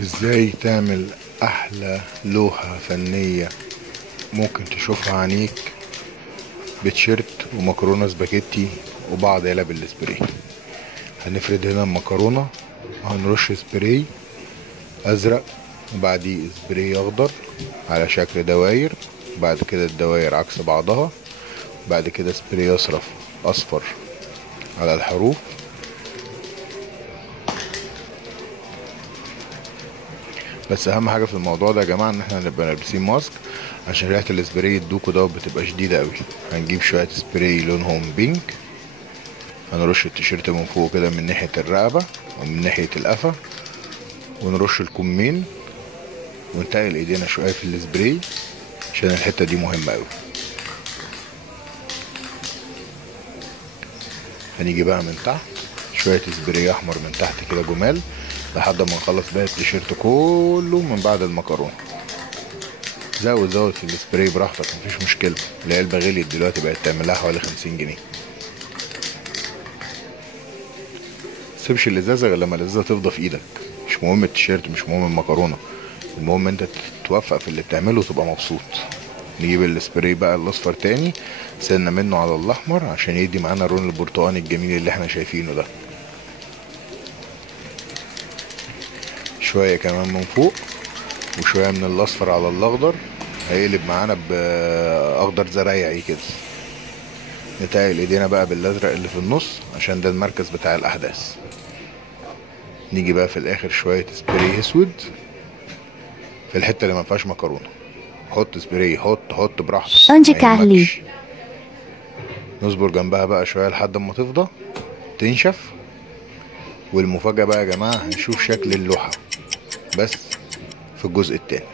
ازاي تعمل احلى لوحة فنية ممكن تشوفها عينيك بتيشيرت ومكرونة سباكيتي وبعض علب السبراي. هنفرد هنا المكرونة وهنرش سبراي ازرق وبعديه سبراي اخضر على شكل دواير، بعد كده الدواير عكس بعضها، بعد كده سبراي اصفر على الحروف. بس اهم حاجه في الموضوع ده يا جماعه ان احنا نبقى لابسين ماسك عشان ريحه السبراي الدوكو ده بتبقى شديده قوي. هنجيب شويه سبراي لونهم بينك، هنرش التيشيرت من فوق كده من ناحيه الرقبه ومن ناحيه القفا، ونرش الكمين ونتقل ايدينا شويه في السبراي عشان الحته دي مهمه قوي. هنيجي بقى من تحت شويه سبراي احمر من تحت كده جمال لحد ما نخلص بقى التيشيرت كله من بعد المكرونه. زود في السبراي براحتك، مفيش مشكله. العلبه غليت دلوقتي، بقت تعملها حوالي 50 جنيه. متسيبش الازازه غير لما الازازه تفضى في ايدك. مش مهم التيشيرت، مش مهم المكرونه، المهم انت توفق في اللي بتعمله وتبقى مبسوط. نجيب السبراي بقى الاصفر تاني سنه منه على الاحمر عشان يدي معانا اللون البرتقاني الجميل اللي احنا شايفينه ده. شويه كمان من فوق وشويه من الاصفر على الاخضر، هيقلب معانا باخضر زرايعي كده. نتقل ايدينا بقى بالازرق اللي في النص عشان ده المركز بتاع الاحداث. نيجي بقى في الاخر شويه سبراي اسود في الحته اللي ما فيهاش مكرونه. حط سبراي، حط براحتك ما يهمكش. نصبر جنبها بقى شويه لحد ما تفضى تنشف. والمفاجاه بقى يا جماعه هنشوف شكل اللوحه بس في الجزء التاني.